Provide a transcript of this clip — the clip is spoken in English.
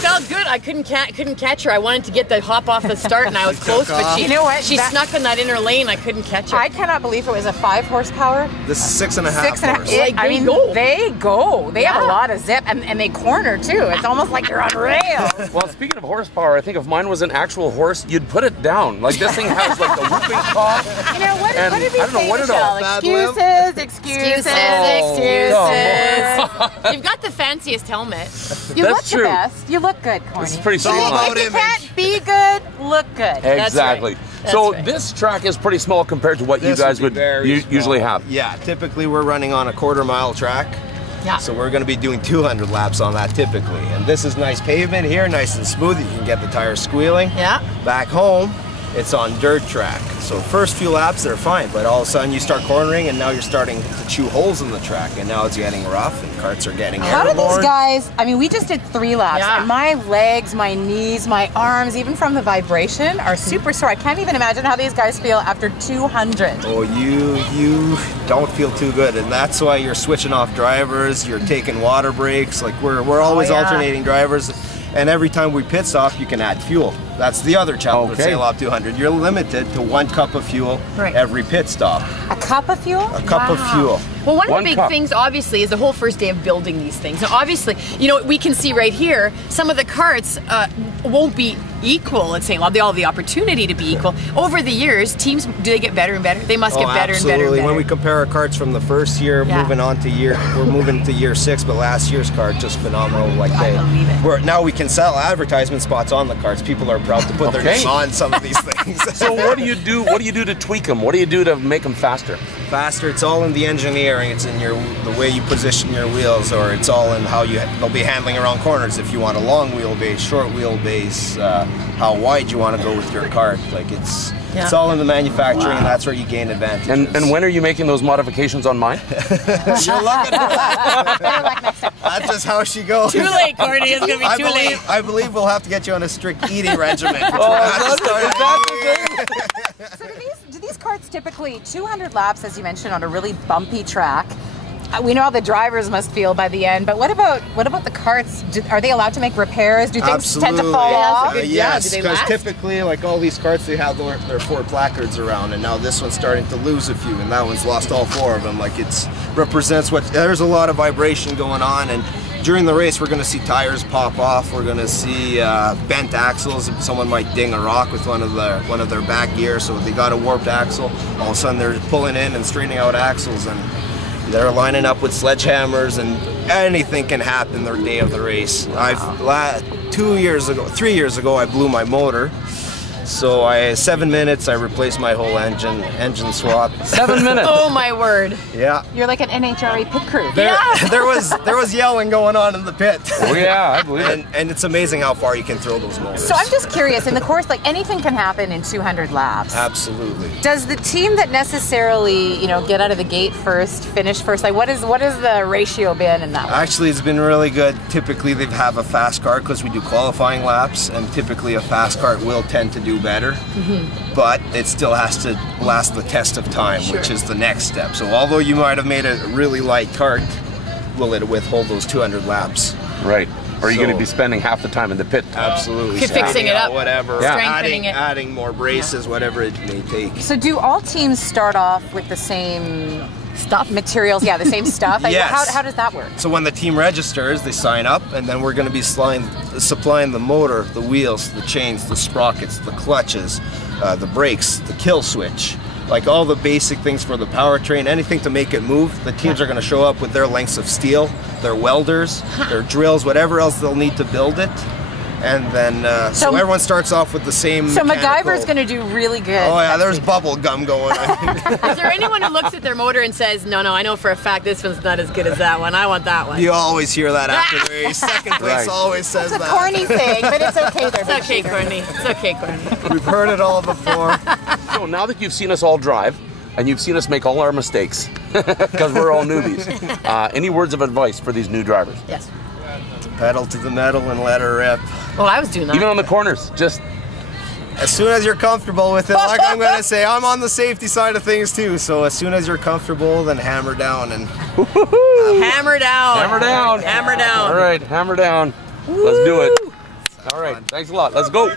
felt good. I couldn't catch her. I wanted to get the hop off the start, and I was close, but she, you know what? She snuck in that inner lane. I couldn't catch her. I cannot believe it was a 5 horsepower. This is 6.5 horse. They go. They have a lot of zip, and they corner too. It's almost like you're on rails. Well, speaking of horsepower, I think if mine was an actual horse, you'd put it down. Like this thing has like the whooping cough. You know what? And What did we I don't know say, what it Michelle? all. Excuses. You've got the fanciest helmet. You look That's true. the best. You look good, Corny. It's pretty It's all streamlined. about You can't be good, look good. Exactly. That's So right. this track is pretty small compared to what you This guys would would be very usually small. have. Yeah, typically we're running on a 1/4 mile track. Yeah. So we're going to be doing 200 laps on that typically. And this is nice pavement here, nice and smooth. You can get the tires squealing. Yeah. Back home, it's on dirt track. So first few laps, they're fine. But all of a sudden you start cornering and now you're starting to chew holes in the track. And now it's getting rough and carts are getting How do airborne. these guys, I mean, we just did 3 laps, Yeah. and my legs, my knees, my arms, even from the vibration, are super sore. I can't even imagine how these guys feel after 200. Oh, you don't feel too good, and that's why you're switching off drivers. You're taking water breaks. Like we're always yeah. alternating drivers, and every time we pit stop, you can add fuel. That's the other challenge with Okay. Sail Up 200. You're limited to 1 cup of fuel Right. every pit stop. A cup of fuel? A cup of fuel. Well, one of One the big cup. things, obviously, is the whole first day of building these things. Now, obviously, you know, we can see right here, some of the carts won't be equal, let's say. Well, they all have the opportunity to be equal. Over the years, teams, do they get better and better? They must get better and better and absolutely. better. When we compare our carts from the first year, Yeah. moving on to we're moving to year 6, but last year's cart just phenomenal. Like I believe it. now we can sell advertisement spots on the carts. People are proud to put their Okay. name on some of these things. So what do you do? What do you do to tweak them? What do you do to make them faster? Faster, it's all in the engineering. It's in the way you position your wheels, or it's all in how they'll be handling around corners. If you want a long wheelbase, short wheelbase, how wide you want to go with your cart. Like it's all in the manufacturing, and that's where you gain advantages. And when are you making those modifications on mine? You're looking at that. That's just how she goes. Too late, Corny. It's going to be too late. I believe we'll have to get you on a strict eating regimen. So do these carts typically 200 laps, as you mentioned, on a really bumpy track? We know how the drivers must feel by the end, but what about the carts? Are they allowed to make repairs? Do things tend to fall off? Yes, do they because last? typically, like all these carts, they have their 4 placards around, and now this one's starting to lose a few, and that one's lost all 4 of them. Like represents there's a lot of vibration going on, and during the race, we're going to see tires pop off. We're going to see bent axles. Someone might ding a rock with one of their back gears, so they got a warped axle. All of a sudden, they're pulling in and straightening out axles, and they're lining up with sledgehammers, and anything can happen the day of the race. 3 years ago, I blew my motor. So 7 minutes, I replaced my whole engine swap. 7 minutes. Oh, my word. Yeah. You're like an NHRA pit crew. There was yelling going on in the pit. Oh yeah, I believe it. And it's amazing how far you can throw those motors. So I'm just curious, in the course, like anything can happen in 200 laps. Absolutely. Does the team that necessarily, get out of the gate first, finish first, like what is the ratio been in that one? Actually, it's been really good. Typically, they have a fast cart because we do qualifying laps, and typically a fast cart will tend to do better. But it still has to last the test of time, which is the next step. So although you might have made a really light cart, will it withhold those 200 laps? Right. Or are you So- going to be spending half the time in the pit? Absolutely. Fixing Swapping it out up. whatever. Yeah. Strengthening it. Adding more braces, whatever it may take. So do all teams start off with the same stuff, materials? Yeah, the same stuff? Like, Yes. how does that work? So when the team registers, they sign up, and then we're going to be supplying the motor, the wheels, the chains, the sprockets, the clutches, the brakes, the kill switch, like all the basic things for the powertrain, anything to make it move. The teams are going to show up with their lengths of steel, their welders, their drills, whatever else they'll need to build it. And then, so everyone starts off with the same So mechanical- MacGyver's going to do really good. Oh yeah, there's bubble gum going on. Is there anyone who looks at their motor and says, no, I know for a fact this one's not as good as that one. I want that one. You always hear that after the race. Second place Right. always says It's a that. corny thing, but it's okay. It's okay, Corny. It's okay, Corny. We've heard it all before. So now that you've seen us all drive, and you've seen us make all our mistakes, because we're all newbies, any words of advice for these new drivers? Yes. Pedal to the metal and let her rip. Well, I was doing that. Even on the corners, just As soon as you're comfortable with it, like I'm going to say, I'm on the safety side of things too. So as soon as you're comfortable, then hammer down and Hammer down. hammer down. Hammer down. All right, hammer down. Let's do it. All right. Thanks a lot. Let's go.